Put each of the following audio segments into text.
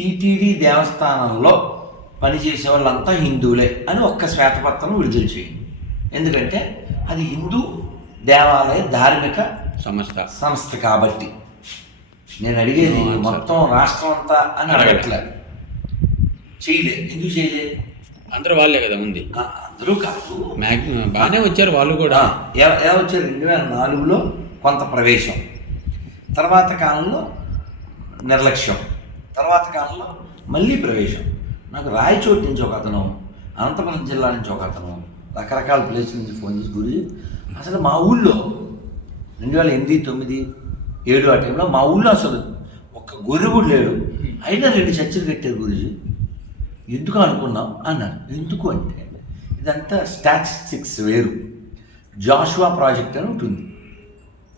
TTD దేవస్థానంలో పనిచేసే వాళ్ళంతా హిందువులే అని ఒక్క శ్వేతపత్రం విడుదల చేయండి. ఎందుకంటే అది హిందూ దేవాలయ ధార్మిక సంస్థ. సంస్థ కాబట్టి. నేను అడిగేది. మొత్తం రాష్ట్రం అంతా అని అడగట్లేదు చేయలే. ఎందుకు చేయలే? అందరూ వాళ్ళే కదా ఉంది. అందరూ కాదు. బాగానే వచ్చారు వాళ్ళు కూడా. ఎలా వచ్చారు? రెండు వేల నాలుగులో కొంత ప్రవేశం. తర్వాత కాలంలో నిర్లక్ష్యం. తర్వాత కాలంలో మళ్ళీ ప్రవేశం. నాకు రాయచోటి నుంచి ఒక అతను అనంతపురం జిల్లా నుంచి ఒక అతను రకరకాల ప్లేస్ నుంచి ఫోన్ చేసి గురించి అసలు మా ఊళ్ళో రెండు వేల ఎనిమిది తొమ్మిది ఏడు ఆ టైంలో మా ఊళ్ళో అసలు ఒక్క గొర్రె కూడా లేడు. అయినా రెండు చర్చలు కట్టారు గురుజీ. ఎందుకు అనుకున్నాం? అన్నారు ఎందుకు అంటే ఇదంతా స్టాటిస్టిక్స్ వేరు. జాషువా ప్రాజెక్ట్ అని ఉంటుంది.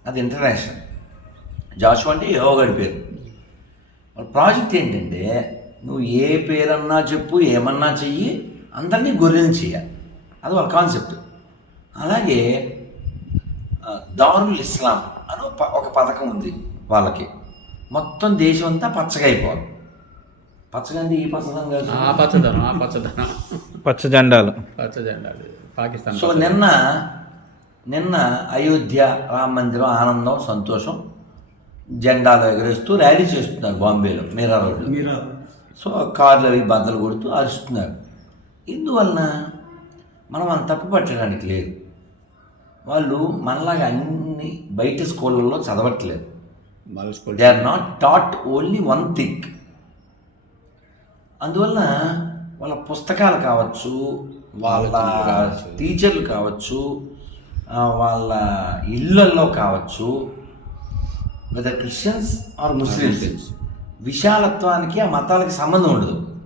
అది ఇంటర్నేషనల్. జాషువా అంటే యోగడి పేరు. వాళ్ళ ప్రాజెక్ట్ ఏంటంటే నువ్వు ఏ పేరన్నా చెప్పు ఏమన్నా చెయ్యి అందరినీ గొర్రెలు చేయాలి. అది వాళ్ళ కాన్సెప్ట్. అలాగే దారుల్ ఇస్లాం అని ఒక ప- ఒక పథకం ఉంది వాళ్ళకి. మొత్తం దేశం అంతా పచ్చగా అయిపోవాలి. పచ్చగా అంటే ఈ పచ్చదనం కాదు. ఆ పచ్చదనం ఆ పచ్చదనం. పచ్చ జెండాలు పచ్చ జెండాలు పాకిస్తాన్ సో నిన్న నిన్న అయోధ్య రామ మందిరం ఆనందం సంతోషం జెండాలు ఎగరేస్తూ ర్యాలీ చేస్తున్నారు బాంబేలో మీరా రోడ్లో సో కార్లు అవి బద్దలు కొడుతూ అరుస్తున్నారు. ఇందువలన మనం అంత తప్పు పట్టడానికి లేదు. వాళ్ళు మనలాగా అన్ని బయట స్కూళ్ళల్లో చదవట్లేదు. They are not that only one thing అందువల్ల వాళ్ళ పుస్తకాలు కావచ్చు వాళ్ళ. టీచర్లు కావచ్చు. వాళ్ళ ఇళ్ళల్లో కావచ్చు వెదర్ క్రిస్టియన్స్ ఆర్ ముస్లిమ్స్. విశాలత్వానికి ఆ మతాలకి సంబంధం ఉండదు.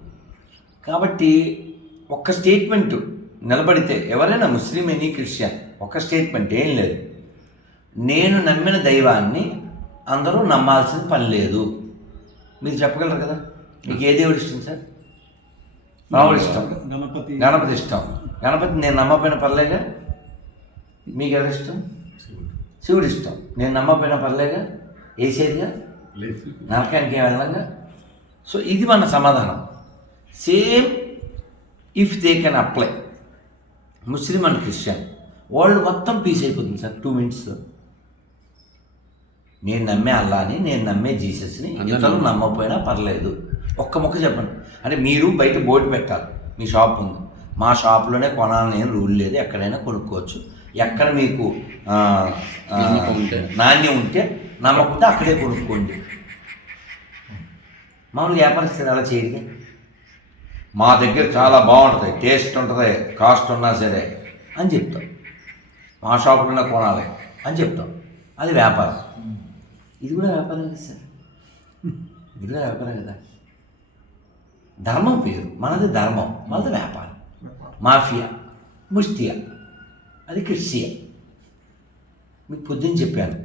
కాబట్టి ఒక్క స్టేట్మెంట్ నిలబడితే ఎవరైనా ముస్లిం ఎనీ క్రిస్టియన్ ఒక్క స్టేట్మెంట్ ఏం లేదు. నేను నమ్మిన దైవాన్ని అందరూ నమ్మాల్సిన పని లేదు. మీరు చెప్పగలరు కదా? మీకు ఏ దేవుడు ఇష్టం సార్? రాముడు ఇష్టం. గణపతి. గణపతి ఇష్టం. గణపతి నేను నమ్మపోయిన పర్లేగా మీకు ఎవరు ఇష్టం? శివుడు. ఇష్టం. నేను నమ్మపోయిన పర్లేగా వేసేదిగా నరకానికి ఏం వెళ్ళంగా సో ఇది మన సమాధానం. Same if they can apply Muslim and Christian. World మొత్తం పీస్ అయిపోతుంది సార్. టూ మినిట్స్లో నేను నమ్మే అల్లాని నేను నమ్మే జీసస్ని ఇతరులు నమ్మకపోయినా పర్లేదు. ఒక్క మొక్క చెప్పండి. అంటే మీరు బయట బోర్డు పెట్టాలి. మీ షాప్ ఉంది. మా షాప్లోనే కొనాలని ఏం రూల్ లేదు. ఎక్కడైనా కొనుక్కోవచ్చు. ఎక్కడ మీకు. నాణ్యం ఉంటే నమ్మకం ఉంటే అక్కడే కొనుక్కోండి మామూలుగా వ్యాపారస్తులు అలా చేయరుగా మా దగ్గర చాలా బాగుంటుంది టేస్ట్ ఉంటుంది కాస్ట్ ఉన్నా సరే అని చెప్తాం మా షాపులోనే కొనాలి అని చెప్తాం అది వ్యాపారం ఇది కూడా వ్యాపారం కదా సార్ ఇది కూడా వ్యాపారం కదా ధర్మం పేరు మనది ధర్మం మనది వ్యాపారం మాఫియా ముష్టియా అది క్రిస్టియా మీకు పొద్దున్న చెప్పాను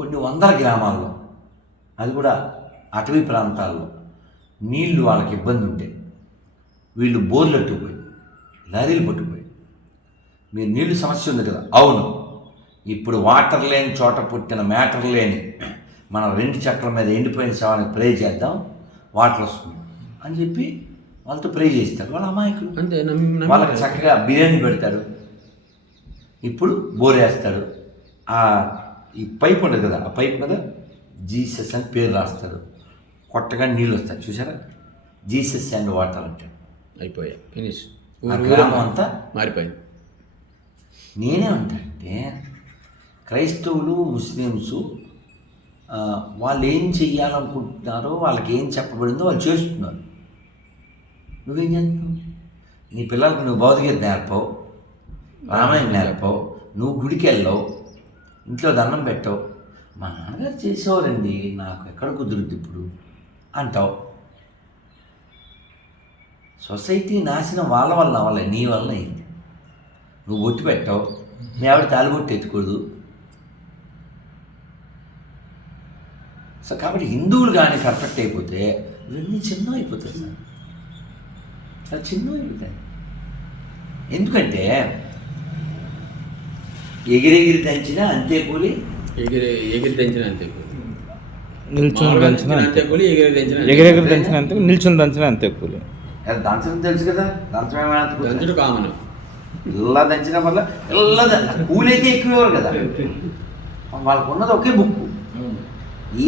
కొన్ని వందల గ్రామాల్లో అది కూడా అటవీ ప్రాంతాల్లో నీళ్ళు వాళ్ళకి ఇబ్బంది ఉంటే వీళ్ళు బోర్లు అట్టుకుపోయి లారీలు పట్టుకుపోయి మీరు నీళ్ళు సమస్య ఉంది కదా? అవును. ఇప్పుడు వాటర్ లేని చోట పుట్టిన మ్యాటర్ లేని మన రెండు చక్రాల మీద ఎండిపోయిన శవానికి ప్రే చేద్దాం వాటర్ వస్తుంది. అని చెప్పి వాళ్ళతో ప్రే చేస్తారు. వాళ్ళ అమాయకులు. వాళ్ళకి చక్కగా బిర్యానీ పెడతాడు ఇప్పుడు బోర్ వేస్తాడు ఆ ఈ పైప్ ఉండదు కదా ఆ పైప్ మీద జీసస్ అని పేరు రాస్తాడు. కొట్టగా నీళ్ళు వస్తాయి చూసారా జీసస్ అండ్ వాటర్ అంటాడు అయిపోయా ఫినిష్. గ్రామం అంతా మారిపోయింది. నేనే అంటే క్రైస్తవులు ముస్లిమ్స్ వాళ్ళు ఏం చెయ్యాలనుకుంటున్నారో వాళ్ళకి ఏం చెప్పబడిందో వాళ్ళు చేస్తున్నారు. నువ్వేం చేస్తున్నావు? నీ పిల్లలకు నువ్వు భౌతికత నేర్పవు రామాయణం నేర్పవు నువ్వు గుడికి వెళ్ళవు ఇంట్లో దండం పెట్టవు. మా నాన్నగారు చేసేవారండి నాకు ఎక్కడ కుదురుద్ది ఇప్పుడు? అంటావు. సొసైటీ నాశనం వాళ్ళ వల్ల అవ్వలే నీ వల్ల అయింది. నువ్వు బొట్టు పెట్టావు మీ ఆవిడ తాలిబొట్టు ఎత్తుకోదు సో కాబట్టి హిందువులు కానీ పర్ఫెక్ట్ అయిపోతే ఇవన్నీ చిన్న అయిపోతాయి సార్. చాలా చిన్న అయిపోతాయి. ఎందుకంటే ఎగిరెగిరి దంచినా అంతే కూలి? ఎగిరి ఎగిరి తెంచిన అంతే నిల్చుని మామూలుగా దంచిన దంచిన అంతే కూలి ఎగిరి దంచిన. ఎగిరెగిరి దంచిన అంతే నిల్చుని దంచిన అంతే కూలి. అది దంచడం తెలుసు కదా దంచడం ఏమైనా దంచుడు కామన్. ఇలా దంచిన వల్ల ఇలా కూలైతే ఎక్కువేవారు కదా? వాళ్ళకు ఉన్నది ఒకే బుక్.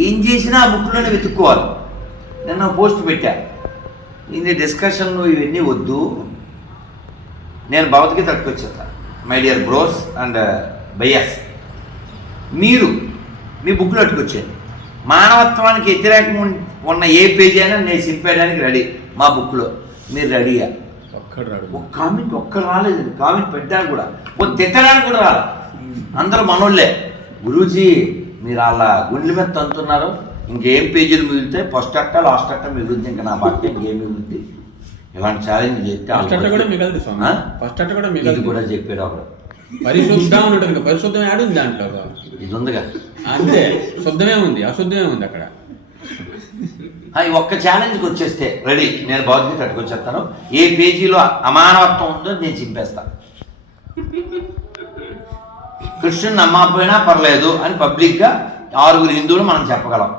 ఏం చేసినా ఆ బుక్లోనే వెతుక్కోవాలి. నిన్న పోస్ట్ పెట్టా. ఇది డిస్కషన్లు ఇవన్నీ వద్దు. నేను భగవద్గీత అట్టుకొచ్చేస్తా మై డియర్ బ్రోస్ అండ్ బయ్యస్ మీరు మీ బుక్లో అట్టుకొచ్చాను మానవత్వానికి వ్యతిరేకం ఉన్- ఉన్న ఏ పేజీ అయినా నేను చింపేయడానికి రెడీ మా బుక్లో మీరు రెడీయా ఒక కామెంట్ ఒక్క రాలేదు కామెంట్ పెట్టాను కూడా. ఓ తిట్టడానికి కూడా రాలే. అందరూ మనోళ్ళే. గురూజీ మీరు అలా గుండెల మీద తంతున్నారు. ఇంకేం పేజీలు మిగులుతాయి? ఫస్ట్ అట్ట లాస్ట్ అట్ట మిగులుతుంది ఇంకా నా పట్ట ఇంకేం మిగులుతుంది ఇలాంటి ఛాలెంజ్ చెప్తే కూడా మిగలదు? ఫస్ట్ అట్ట కూడా మిగలదు. కూడా చెప్పాడు ఒకడు పరిశుద్ధం ఉంటుంది పరిశుద్ధం ఆడింది దాంట్లో. ఇది ఉందిగా. అంతే శుద్ధమే ఉంది అశుద్ధమే ఉంది అక్కడ. ఈ ఒక్క ఛాలెంజ్కి వచ్చేస్తే రెడీ నేను భగవద్గీత అట్టుకొచ్చేస్తాను ఏ పేజీలో అమానవత్వం ఉందో నేను చింపేస్తా. కృష్ణుని నమ్మకపోయినా పర్లేదు అని పబ్లిక్గా ఆరుగురు హిందువులు మనం చెప్పగలం.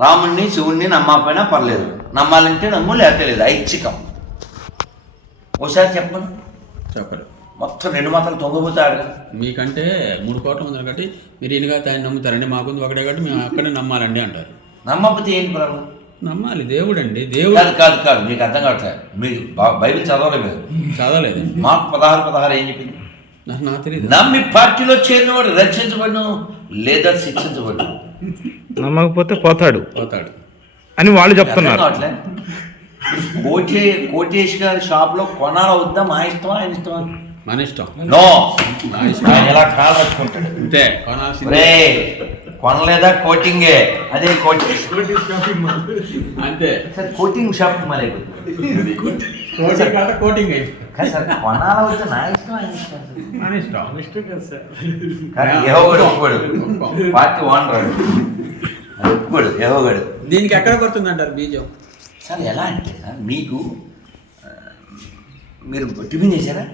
రాముణ్ణి శివుణ్ణి నమ్మకపోయినా పర్లేదు. నమ్మాలంటే నమ్ము లేకపోతే లేదు. ఐచ్ఛికం. ఒకసారి చెప్పను? చెప్పరు మొత్తం రెండు మాటలు తొంగపోతాడు కదా. మీకంటే మూడు కోట్ల మంది కాబట్టి మీరు ఈయనగా ఆయన నమ్ముతారండి? మాకుంది ఒకటే కాబట్టి మేము అక్కడే నమ్మాలండి అంటారు. నమ్మకపోతే ఏంటి ప్రాబ్లం నమ్మాలి దేవుడు అండి దేవుడు. కాదు కాదు కాదు మీకు అర్థం కావట్లేదు. మీరు బైబిల్ చదవలేదు. చదవలేదు. మాకు పదహారు పదహారు ఏం చెప్పింది? నాకు నాకు తెలియదు నమ్మి పార్టీలో చేరినవాడు రక్షించబడును లేదా శిక్షించబడును? నమ్మకపోతే పోతాడు. పోతాడు. అని వాళ్ళు చెప్తున్నారు? కోటే కోటేష్ గారి షాప్లో కొనాలా వద్దా? మా ఇష్టమా? ఆయన ఇష్టమా? మన ఇష్టం. నో. నా ఇష్టం. ఆయన ఇలా కాలు పట్టుకుంటాడు? అంతే. కొనాల్సిందే. కొనలేదా కోటింగే? అదే కోటింగ్ అంతే. సార్ కోటింగ్ షాప్ మరి కోటింగ్. కొనాలా నా ఇష్టం. ఇష్టం ఇష్టం యెహోవాడు ఒప్పుకోడు. పార్టీ ఓనర్ వాడు. అది ఒప్పుకోడు. యెహోవాడు దీనికి ఎక్కడ కొడుతుంది అంటారు బీజం? సార్ ఎలా అంటే సార్ మీకు మీరు టిఫిన్ చేశారా?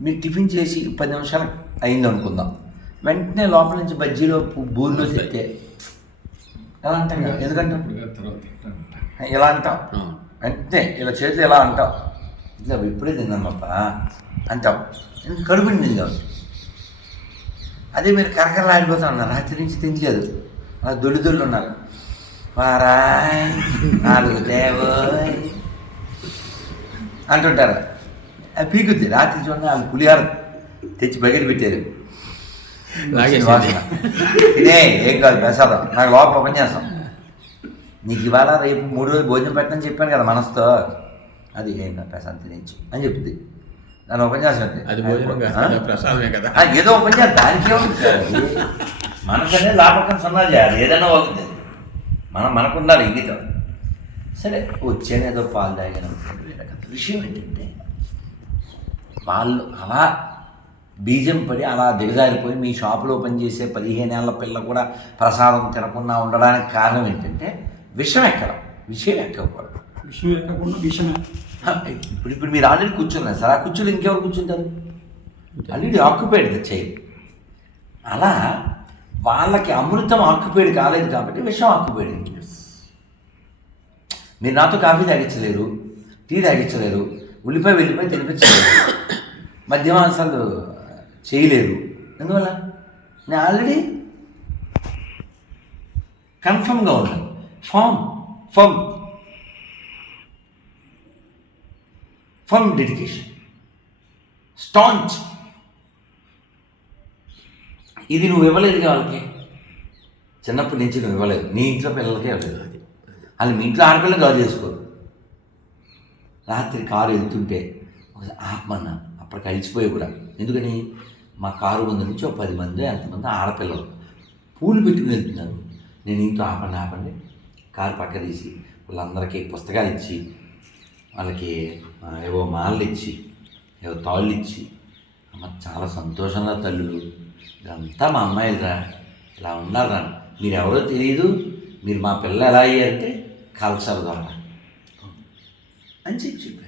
మీరు టిఫిన్ చేసి పది నిమిషాలు అయింది అనుకుందాం. వెంటనే లోపల నుంచి బజ్జీలో బూరిలో తెస్తే ఎలా అంటాం కదా? ఎందుకంటాం? ఇలా అంటాం వెంటనే ఇలా చేతులు ఎలా అంటాం ఇట్లా ఇప్పుడే తిందమ్మప్ప అంటాం కడుపు నిండింది కాబట్టి? అదే మీరు కరకరలాడిపోతా ఉన్నారు. రాత్రి నుంచి తినలేదు అలా దొల్లి దొల్లి ఉన్నారు. వారాయ్ నాలుగు దేవోయ్ అంటుంటారు. అది పీకుద్ది. రాత్రి చూడండి వాళ్ళు పులిహార తెచ్చి బయట పెట్టారు. ఇదే ఏం కాదు ప్రసాదం. నాకు లోపల ఉపన్యాసం నీకు ఇవాళ రేపు మూడు రోజులు భోజనం పెట్టని చెప్పాను కదా మనసుతో. అది ఏం ప్రసాదం తినేచ్చు అని చెప్పింది దాని ఉపన్యాసం ఆ, ఏదో ఉపన్యాసం దానికి అది? మనసు అనేది లాభకం సున్నా చేయాలి. ఏదైనా అవుతుంది మనం మనకుండాలి ఇంగితం సరే వచ్చాను ఏదో పాలు తాగాను. విషయం ఏంటంటే వాళ్ళు అలా బీజం పడి అలా దిగజారిపోయి మీ షాపులో పనిచేసే పదిహేను ఏళ్ళ పిల్ల కూడా ప్రసాదం తినకుండా ఉండడానికి కారణం ఏంటంటే విషం ఎక్కడం. విషయం ఎక్కకూడదు. విషయం ఎక్కకుండా విషమే. హ, ఇప్పుడు ఇప్పుడు మీరు ఆల్రెడీ కూర్చున్నారు సార్. ఆ కుర్చీలో ఇంకెవరు కూర్చుంటారు? Already occupied the chair. అలా వాళ్ళకి అమృతం ఆక్యుపైడ్ కాలేదు కాబట్టి విషం ఆక్యుపైడ్ అయింది మీరు నాతో కాఫీ తాగించలేరు టీ తాగించలేరు ఉల్లిపాయ వెల్లిపాయ తినిపించలేరు మద్యమాంసాలు చేయలేరు. ఎందువల్ల? నేను ఆల్రెడీ కన్ఫర్మ్గా ఉన్నాను. Firm firm firm dedication staunch ఇది నువ్వు ఇవ్వలేదు వాళ్ళకి? చిన్నప్పటి నుంచి నువ్వు ఇవ్వలేదు. నీ ఇంట్లో పిల్లలకే ఇవ్వలేదు అది. వాళ్ళు మీ ఇంట్లో ఆడపిల్లలు కాదు చేసుకోరు రాత్రి కారు వెళ్తుంటే ఆత్మన్న ఆపమన్నా అప్పుడు కలిసిపోయి కూడా. ఎందుకని? మా కారు ముందు నుంచి ఒక పది మంది ఎంతమంది ఆడపిల్లలు. పూలు పెట్టుకుని వెళ్తున్నారు. నేను ఇంట్లో ఆపండి ఆపండి. కారు పక్క తీసి వాళ్ళందరికీ పుస్తకాలు ఇచ్చి వాళ్ళకి ఏవో మాలలు ఇచ్చి ఏవో తాళ్ళు ఇచ్చి. అమ్మ చాలా సంతోషంగా తల్లులు. ఇదంతా మా అమ్మాయిలు రా. ఇలా ఉన్నారా మీరు ఎవరో తెలియదు మీరు మా పిల్ల ఎలా అయ్యారంటే కల్చర్ ద్వారా. అని చెప్పి చెప్పారు.